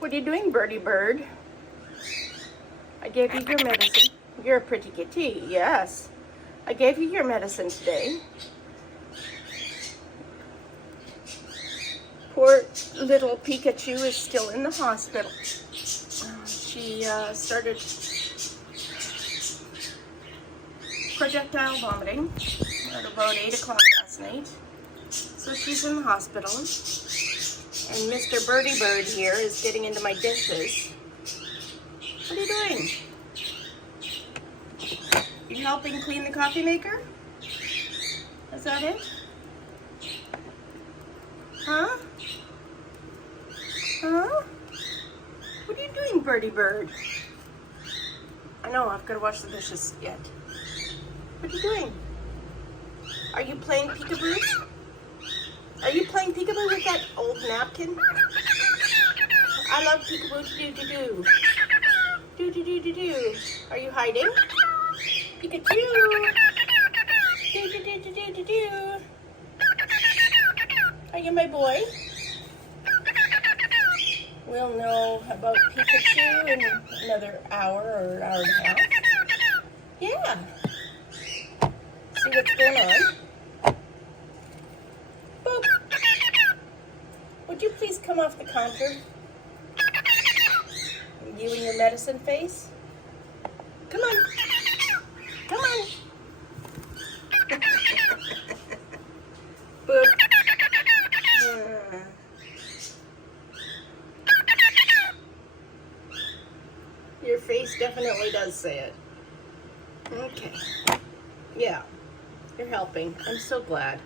What are you doing, Birdie Bird? I gave you your medicine. You're a pretty kitty, yes. I gave you your medicine today. Poor little Pikachu is still in the hospital. She started projectile vomiting at about 8 o'clock last night. So she's in the hospital. And Mr. Birdy Bird here is getting into my dishes. What are you doing? You helping clean the coffee maker? Is that it? Huh? Huh? What are you doing, Birdie Bird? I know, I've got to wash the dishes yet. What are you doing? Are you playing peekaboo? Are you playing peekaboo with that old napkin? I love peekaboo do-do-do-do. Do-do-do-do-do. Are you hiding? Pikachu! Do-do-do-do-do-do. Are you my boy? We'll know about Pikachu in another hour or hour and a half. Yeah. See what's going on. Boop. Would you please come off the counter? You and your medicine face? Come on. Come on. Boop. Your face definitely does say it. Okay. Yeah. You're helping. I'm so glad.